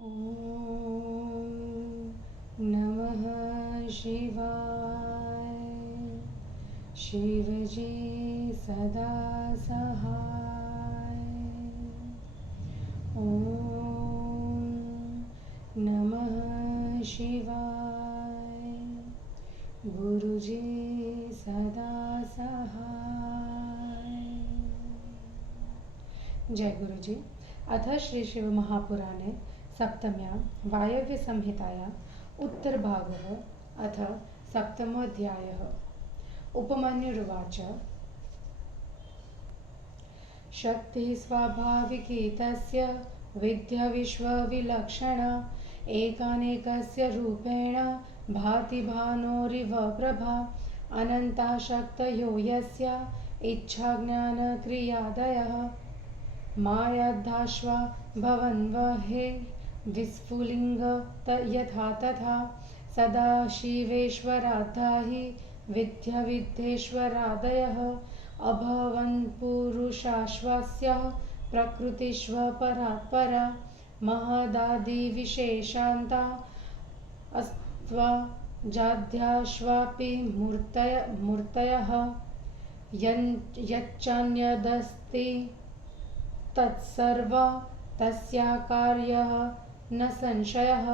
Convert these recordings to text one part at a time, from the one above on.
ॐ नमः शिवाय। शिवजी सदा सहाय। ॐ नमः शिवाय। गुरुजी सदा सहाय। जय गुरुजी। अथ श्री शिव महापुराणे सप्तम्यां वायव्य संहिताया उत्तरभागः अथ सप्तमोऽध्यायः। उपमन्युरुवाच। शक्तिः स्वाभाविकी तस्य विद्या विश्वविलक्षणा एकानेकस्य रूपेण भाति भानोरिव प्रभा अनन्ता शक्तयो यस्य इच्छाज्ञानक्रियादयः मायाद्धाश्वा भवन्वहे विस्फुलिङ्ग यथा तथा सदाशिवेश्वराद्धा हि विद्याविद्येश्वरादयः अभवन्पुरुषाश्वास्यः प्रकृतिष्वपरात्परा महदादिविशेषान्ता अस्त्वा जाध्याश्वापि मूर्तयः यच्चान्यदस्ति तत्सर्व तस्याकार्यः न संशयः।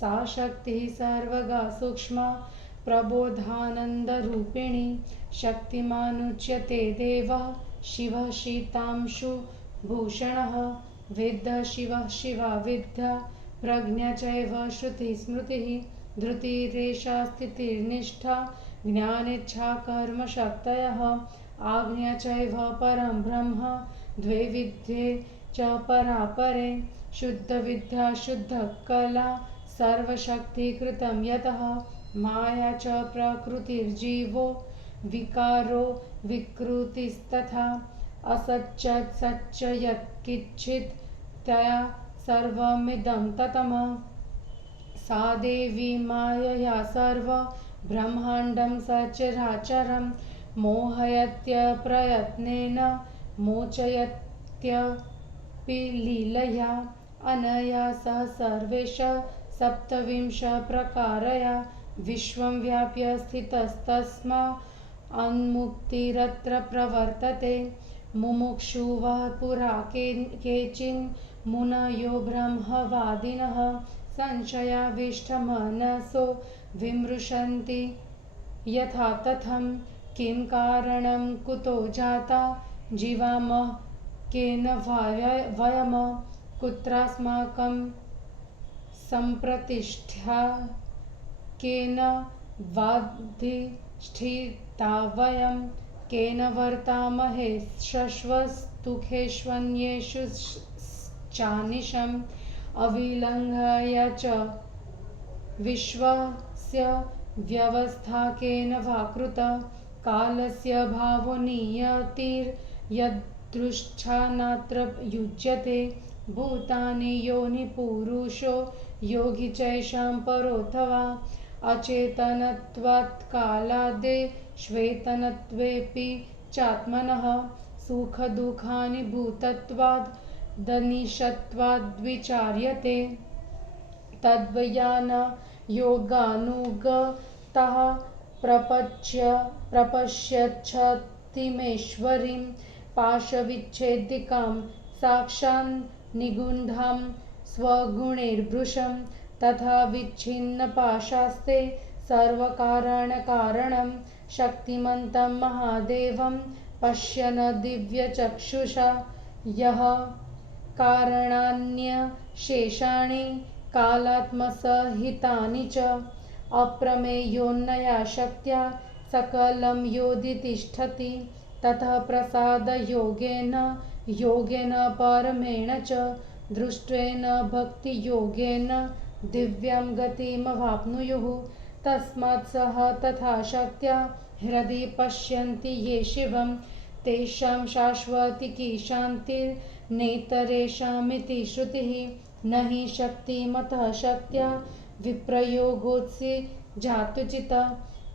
सा शक्तिः सर्वगा सूक्ष्मा प्रबोधानन्दरूपिणी शक्तिमानुच्यते देवः शिवः शीतांशुभूषणः वेद्यः शिवः शिवा विद्या प्रज्ञा चैव श्रुतिः स्मृतिः धृतिरेषा स्थितिर्निष्ठा ज्ञानेच्छा कर्मशक्तयः आज्ञा चैव परं ब्रह्म द्वे विद्ये च परापरे शुद्धविद्या शुद्धकला सर्वशक्तिकृतं यतः माया च प्रकृतिर्जीवो विकारो विकृतिस्तथा असच्च सच्च यत्किञ्चित् तया सर्वमिदं ततम्। सा देवी मायया सर्व ब्रह्माण्डं सचराचरं मोहयत्यप्रयत्नेन मोचयत्यपि लीलया अनया सह सर्वेश सप्तविंश प्रकारया विश्वं व्याप्य स्थितस्तस्मा अन्मुक्तिरत्र प्रवर्तते। मुमुक्षुवः पुरा केचिन् मुनयो ब्रह्मवादिनः संशयाविष्टमनसो विमृशन्ति यथा तथं किं कारणं कुतो जाता जीवामः केन वयम् कुत्रास्माकं सम्प्रतिष्ठा केन वाधिष्ठिता वयं केन वर्तामहे शश्वस्तुखेष्वन्येषु चानिशम् अविलङ्घय च विश्वस्य व्यवस्था केन वा कृता कालस्य भावो नियतिर्यदृच्छा नात्र युज्यते भूतानि योनिपुरुषो योगी चैषां परोऽथवा अचेतनत्वात् कालादेश्वेतनत्वेऽपि चात्मनः सुखदुःखानि भूतत्वाद् दनिशत्वाद्विचार्यते तद्वयान योगानुगतः प्रपश्यच्छतिमेश्वरीं पाशविच्छेदिकां साक्षान्निगूढां स्वगुणैर्भृशं तथा विच्छिन्नपाशास्ते सर्वकारणकारणं शक्तिमन्तं महादेवं पश्यन् दिव्यचक्षुषा यः कारणान्यशेषाणि कालात्मसहितानि च अप्रमेयोन्नया शक्त्या सकलं योदितिष्ठति ततः प्रसादयोगेन योगेन परमेण च दृष्टेन भक्तियोगेन दिव्यां गतिमवाप्नुयुः तस्मात् सः तथा शक्त्या हृदि पश्यन्ति ये शिवं तेषां शाश्वतिकी शान्तिर्नेतरेषामिति श्रुतिः न हि शक्तिमतः शक्त्या विप्रयोगोत्सि जातुचित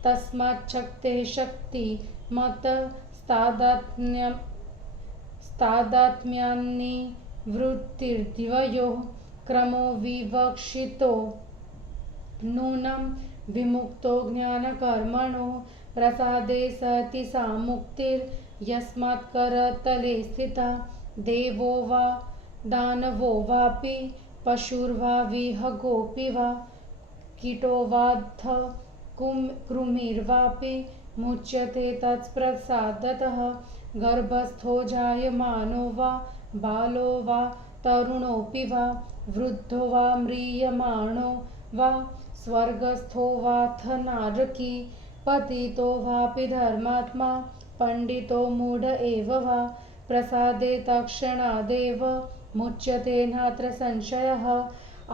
तस्मात् शक्तेः शक्तिमतस्तादात्म्यान्निवृत्तिर्द्वयोः क्रमो विवक्षितो नूनं विमुक्तो ज्ञानकर्मणो प्रसादे सति सा मुक्तिर्यस्मात् करतले स्थिता देवो वा दानवो वापि पशुर्वा विहगोऽपि वा कीटो वाऽथ कृमिर्वापि मुच्यते तत्प्रसादतः गर्भस्थो जायमानो वा बालो वा तरुणोऽपि वा वृद्धो वा म्रियमाणो वा स्वर्गस्थो वाथ नारकी पतितो वापि धर्मात्मा पंडितो मूढ एव वा प्रसादे तत्क्षणादेव मुच्यते नात्र संशयः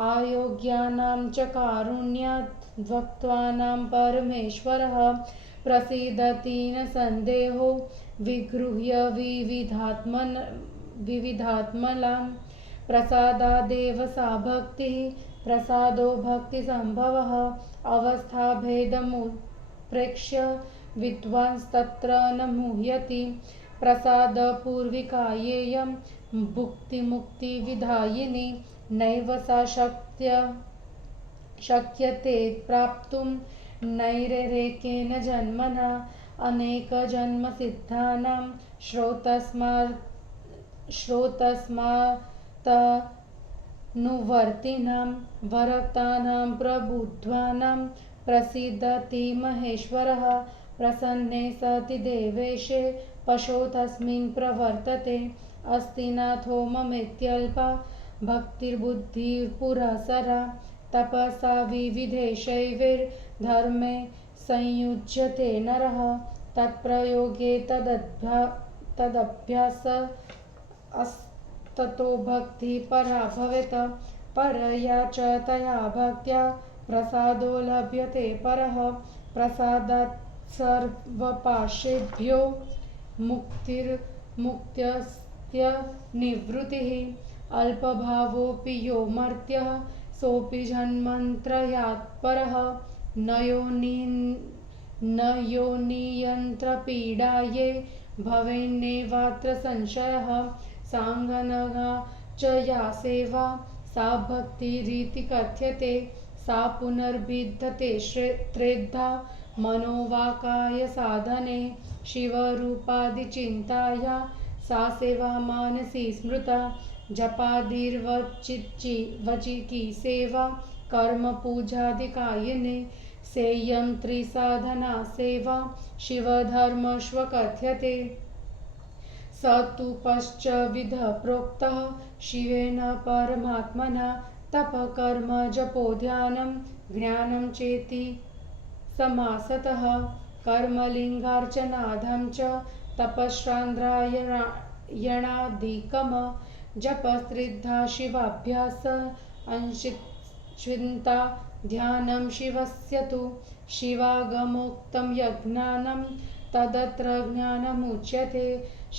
आयोग्यानां च कारुण्यात् भक्तानां परमेश्वरः प्रसीदति न संदेहो विगृह्य विविधात्मलां प्रसादादेव सा भक्तिः प्रसादो भक्तिसंभवः अवस्थाभेदमुत्प्रेक्ष्य विद्वांस्तत्र न मुह्यति प्रसादपूर्विकायेयं भुक्तिमुक्तिविधायिनी नैव सा शक्यते प्राप्तुं नैरेकेन जन्मना अनेकजन्मसिद्धानां श्रोतस्मात्तनुवर्तिनां वरक्तानां प्रबुद्धानां प्रसीदति महेश्वरः प्रसन्ने सति देवेशे पशो तस्मिन् प्रवर्तते अस्ति नाथो ममेत्यल्पा भक्तिर्बुद्धिर्पुरःसरा तपसा विविधैर्शैवैर्धर्मे संयुज्यते नरः तत्प्रयोगे तदभ्यासस्ततो भक्तिः परा भवेत् परया च तया भक्त्या प्रसादो लभ्यते परः प्रसादात् सर्वपाशेभ्यो मुक्त्यस्य निवृत्तिः अल्पभावोऽपि यो मर्त्यः सोऽपि जन्मत्रयात्परः न योनियन्त्रपीडाये भवेन्नेवात्र संशयः सांगनगा च या सेवा सा भक्तिरिति कथ्यते सा पुनर्विद्यते त्रेधा मनोवाकाय साधने शिवरूपादिचिन्ताया सा सेवा मानसी स्मृता जपादिर्वचिकी सेवा कर्म पूजादिकायिने सेयं त्रिसाधना सेवा शिवधर्मश्व कथ्यते स तु पश्चविध प्रोक्तः शिवेन परमात्मना तपकर्म जपो ध्यानं ज्ञानं चेति समासतः कर्मलिङ्गार्चनाधं च तपश्रान्ध्रायणादिकम् जपस्त्रिधा शिवाभ्यास अंशिचिन्ता ध्यानं शिवस्य तु शिवागमोक्तं यज्ञानं तदत्र ज्ञानमुच्यते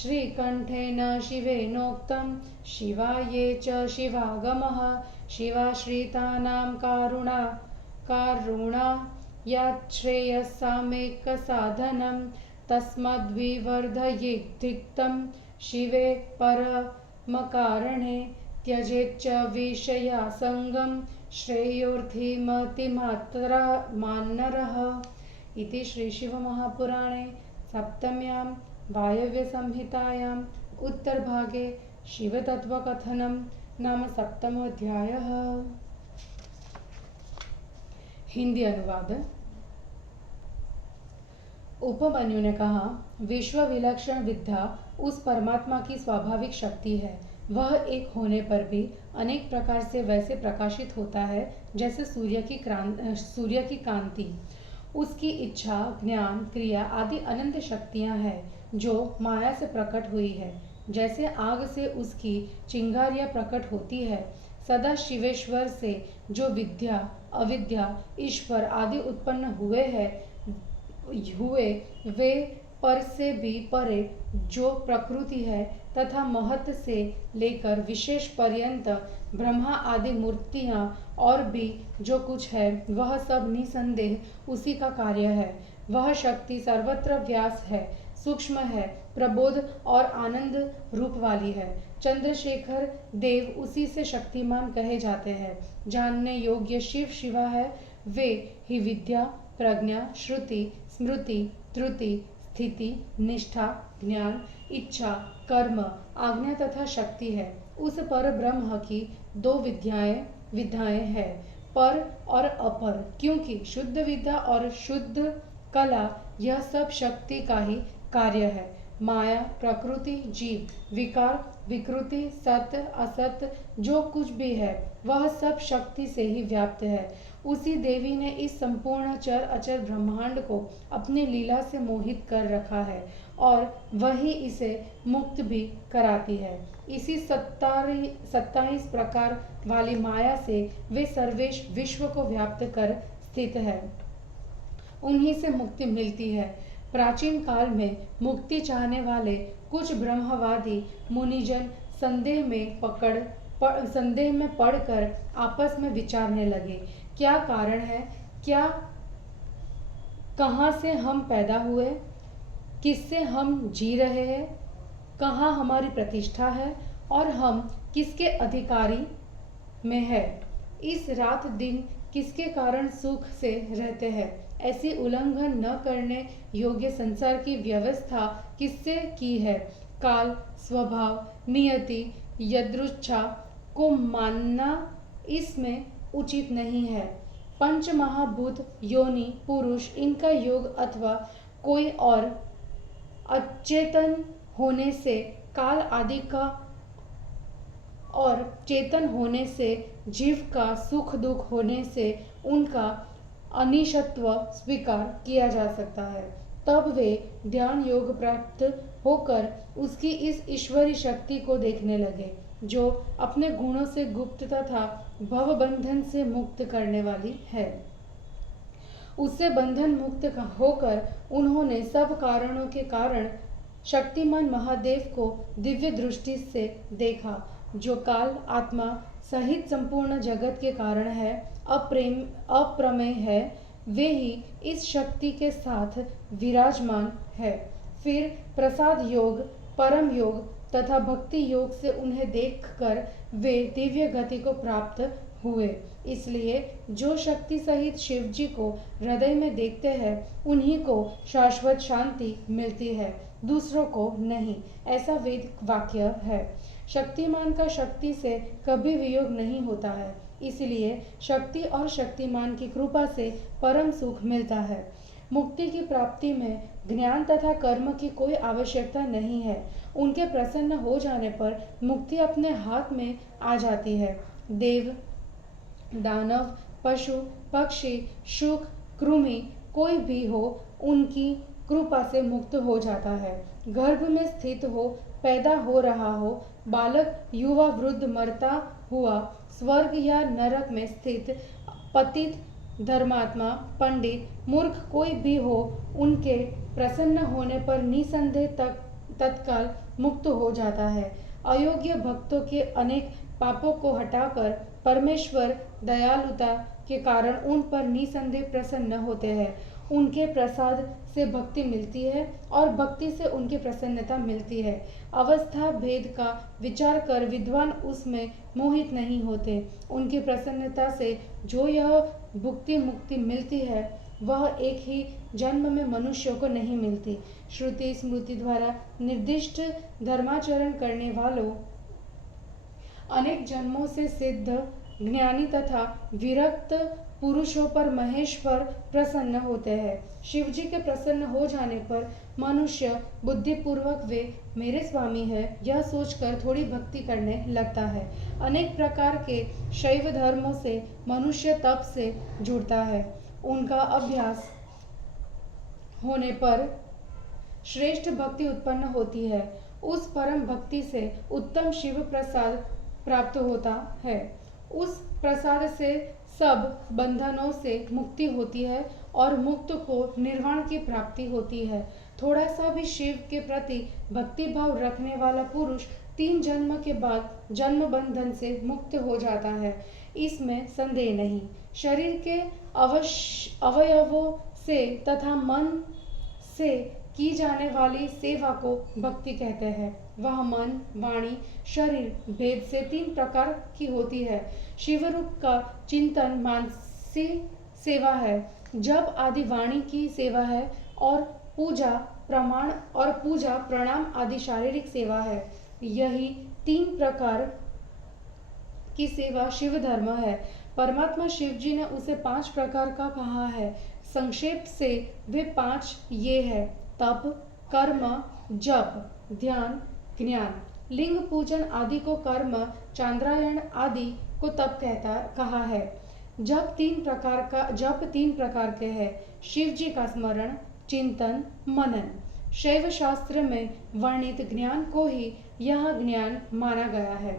श्रीकण्ठेन शिवेनोक्तं शिवाये च शिवागमः शिवाश्रितानां कारुणा याच्छ्रेयसामेकसाधनं तस्माद्विवर्धयेद्धिक्तं शिवे परमकारणे त्यजेच्च विषयासङ्गं श्रेयोऽर्थिमतिमानरः इति श्रीशिवमहापुराणे सप्तम्यां वायव्यसंहितायाम् उत्तरभागे शिवतत्त्वकथनं नाम सप्तमोऽध्यायः। हिंदी अनुवाद। उपमन्यु ने कहा, विश्व विलक्षण विद्या उस परमात्मा की स्वाभाविक शक्ति है। वह एक होने पर भी अनेक प्रकार से वैसे प्रकाशित होता है जैसे सूर्य की कांति। उसकी इच्छा, ज्ञान, क्रिया आदि अनंत शक्तियां हैं जो माया से प्रकट हुई है। जैसे आग से उसकी चिंगारियां प्रकट होती है, सदा शिवेश्वर से जो विद्या, अविद्या, ईश्वर आदि उत्पन्न हुए वे पर से भी परे जो प्रकृति है तथा महत से लेकर विशेष पर्यंत ब्रह्मा आदि मूर्तियां और भी जो कुछ है वह सब निसंदेह उसी का कार्य है। वह शक्ति सर्वत्र व्यास है, सूक्ष्म है, प्रबोध और आनंद रूप वाली है। चंद्रशेखर देव उसी से शक्तिमान कहे जाते हैं। जानने योग्य शिव शिवा है, वे ही विद्या, प्रज्ञा, श्रुति, स्मृति, त्रुटि, स्थिति, निष्ठा, ज्ञान, इच्छा, कर्म, आज्ञा तथा शक्ति है। उस पर ब्रह्म की दो विद्याएं हैं, पर और अपर, क्योंकि शुद्ध विद्या और शुद्ध कला यह सब शक्ति का ही कार्य है। माया, प्रकृति, जीव, विकार, विकृति, सत्य, असत्य, जो कुछ भी है वह सब शक्ति से ही व्याप्त है। उसी देवी ने इस संपूर्ण चर अचर ब्रह्मांड को अपनी लीला से मोहित कर रखा है और वही इसे मुक्त भी कराती है। इसी 27 प्रकार वाली माया से वे सर्वेश विश्व को व्याप्त कर स्थित है। उन्हीं से मुक्ति मिलती है। प्राचीन काल में मुक्ति चाहने वाले कुछ ब्रह्मवादी मुनिजन संदेह में पड़कर आपस में विचारने लगे, क्या कारण है, क्या कहाँ से हम पैदा हुए, किससे हम जी रहे हैं, कहाँ हमारी प्रतिष्ठा है और हम किसके अधिकारी में है, इस रात दिन किसके कारण सुख से रहते हैं, ऐसी उल्लंघन न करने योग्य संसार की व्यवस्था किससे की है। काल, स्वभाव, नियति, यदृच्छा को मानना इसमें उचित नहीं है। पंच महाभूत, योनि, पुरुष, इनका योग अथवा कोई और अचेतन होने से काल आदि का और चेतन होने से जीव का सुख दुख होने से उनका अनिशत्व स्वीकार किया जा सकता है। तब वे ध्यान योग प्राप्त होकर उसकी इस ईश्वरी शक्ति को देखने लगे, जो अपने गुणों से गुप्त तथा भव बंधन से मुक्त करने वाली है। उससे बंधन मुक्त होकर उन्होंने सब कारणों के कारण शक्तिमान महादेव को दिव्य दृष्टि से देखा, जो काल आत्मा सहित संपूर्ण जगत के कारण है, अप्रमेय है। वे ही इस शक्ति के साथ विराजमान है। फिर प्रसाद योग, परम योग तथा भक्ति योग से उन्हें देखकर वे दिव्य गति को प्राप्त हुए। इसलिए जो शक्ति सहित शिव जी को हृदय में देखते हैं उन्हीं को शाश्वत शांति मिलती है, दूसरों को नहीं, ऐसा वेद वाक्य है। शक्तिमान का शक्ति से कभी वियोग नहीं होता है, इसलिए शक्ति और शक्तिमान की कृपा से परम सुख मिलता है। मुक्ति की प्राप्ति में ज्ञान तथा कर्म की कोई आवश्यकता नहीं है। उनके प्रसन्न हो जाने पर मुक्ति अपने हाथ में आ जाती है। देव, दानव, पशु, पक्षी, शुक, कृमि कोई भी हो, उनकी कृपा से मुक्त हो जाता है। गर्भ में स्थित हो, पैदा हो रहा हो, बालक, युवा, वृद्ध, मरता हुआ, स्वर्ग या नरक में स्थित, पतित, धर्मात्मा, पंडित, मूर्ख कोई भी हो, उनके प्रसन्न होने पर निसंदेह तत्काल मुक्त हो जाता है। अयोग्य भक्तों के अनेक पापों को हटाकर परमेश्वर दयालुता के कारण उन पर निसंदेह प्रसन्न होते हैं। उनके प्रसाद से भक्ति मिलती है और भक्ति से उनकी प्रसन्नता मिलती है। अवस्था भेद का विचार कर विद्वान उसमें मोहित नहीं होते। उनकी प्रसन्नता से जो यह भुक्ति मुक्ति मिलती है वह एक ही जन्म में मनुष्यों को नहीं मिलती। श्रुति स्मृति द्वारा निर्दिष्ट धर्माचरण करने वालों अनेक जन्मों से सिद्ध ज्ञानी तथा विरक्त पुरुषों पर महेश्वर प्रसन्न होते हैं। शिव जी के प्रसन्न हो जाने पर मनुष्य बुद्धिपूर्वक वे मेरे स्वामी है यह सोचकर थोड़ी भक्ति करने लगता है। अनेक प्रकार के शैव धर्मों से मनुष्य तप से जुड़ता है। उनका अभ्यास होने पर श्रेष्ठ भक्ति उत्पन्न होती है। उस परम भक्ति से उत्तम शिव प्रसाद प्राप्त होता है। उस प्रसाद से सब बंधनों से मुक्ति होती है और मुक्त को निर्वाण की प्राप्ति होती है। थोड़ा सा भी शिव के प्रति भक्ति भाव रखने वाला पुरुष 3 जन्म के बाद जन्म बंधन से मुक्त हो जाता है, इसमें संदेह नहीं। शरीर के अवयवों से तथा मन से की जाने वाली सेवा को भक्ति कहते हैं। वह मन, वाणी, शरीर भेद से 3 प्रकार की होती है। शिवरूप का चिंतन मानसी सेवा है, जप आदि वाणी की सेवा है, और पूजा प्रणाम आदि शारीरिक सेवा है। यही 3 प्रकार की सेवा शिव धर्म है। परमात्मा शिव जी ने उसे 5 प्रकार का कहा है। संक्षेप से वे 5 ये है: तप, कर्म, जप, ध्यान, ज्ञान। लिंग पूजन आदि को कर्म, चांद्रायण आदि को तप कहा है। जप 3 प्रकार के हैं: शिव जी का स्मरण, चिंतन, मनन। शैव शास्त्र में वर्णित ज्ञान को ही यह ज्ञान माना गया है।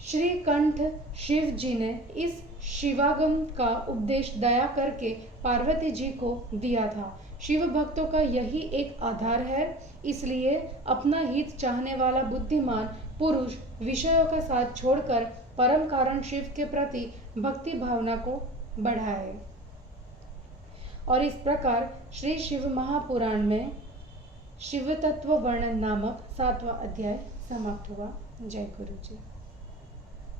श्री कंठ शिव जी ने इस शिवागम का उपदेश दया करके पार्वती जी को दिया था। शिव भक्तों का यही एक आधार है, इसलिए अपना हित चाहने वाला बुद्धिमान पुरुष विषयों का साथ छोड़कर परम कारण शिव के प्रति भक्ति भावना को बढ़ाए। और इस प्रकार श्री शिव महापुराण में शिव तत्व वर्णन नामक 7वां अध्याय समाप्त हुआ। जय गुरु जी।